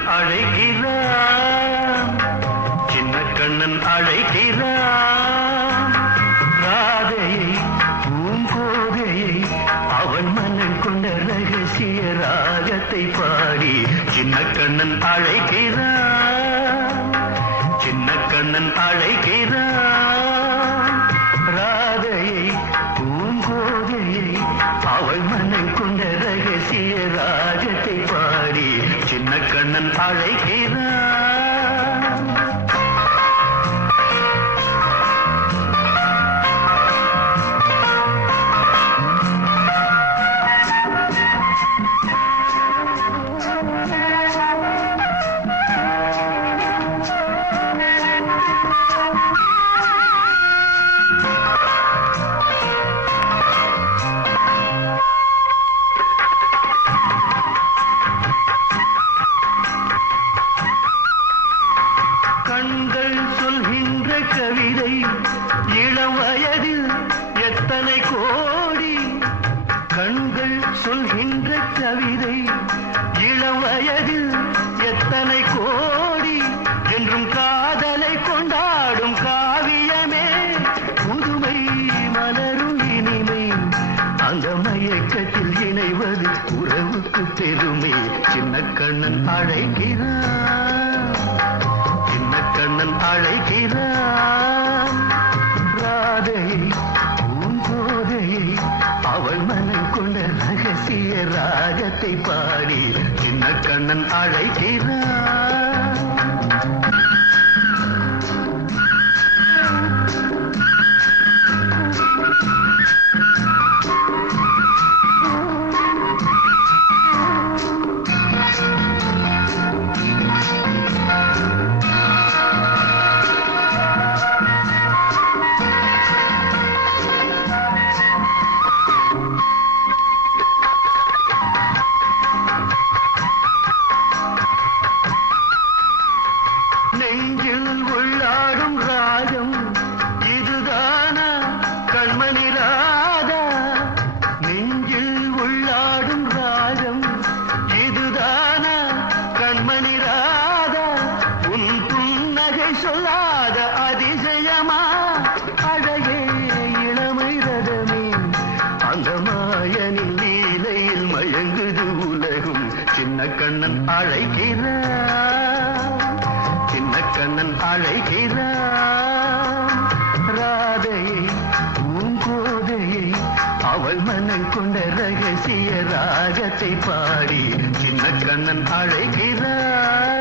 கண்ணன் அழைக்கிறான், சின்ன கண்ணன் அழைக்கிறான். ராதையை பூங்கோதையை அவன் மன்னன் கொண்ட ரகசிய ராகத்தை பாடி சின்ன கண்ணன் அழைக்கிறான், சின்ன கண்ணன் அழைக்கிறான். ராதையை பூங்கோதையை அவள் மன்னன் கொண்ட ரகசிய ராகத்தை பாடி சின்ன கண்ணன் அழைக்கிறான். கண்கள் சொல்கின்ற கவிதை இளம் வயதில் எத்தனை கோடி, கண்கள் சொல்கின்ற கவிதை இளம் வயதில் எத்தனை கோடி, என்றும் காதலை கொண்டாடும் காவியமே புதுமை மலரும் இனிமை, அந்த மயக்கத்தில் இணைவது உறவுக்கு பெருமை. சின்ன கண்ணன் அழைக்கிறான், சின்ன கண்ணன் அழைக்கிறான். ராதையை பூங்கோதையை அவள் மனம் கொண்ட ரகசிய ராகத்தை பாடி சின்ன கண்ணன் அழைக்கிறான். நெஞ்சில் உள்ளாடும் ராகம் இதுதானா கண்மணி ராதா, நெஞ்சில் உள்ளாடும் ராகம் இதுதானா கண்மணி ராதா. உன் புன்னகை சொல்லாத அதிசயமா, அழகே இளமை ரதமே, அந்த மாயனின் லீலையில் மயங்குது உலகும். சின்ன கண்ணன் அழைக்கிறான், சின்ன கண்ணன் அழைக்கிறான். ராதையை பூங்கோதையை அவள் மனம் கொண்ட ரகசிய ராகத்தை பாடி சின்ன கண்ணன் அழைக்கிறான்.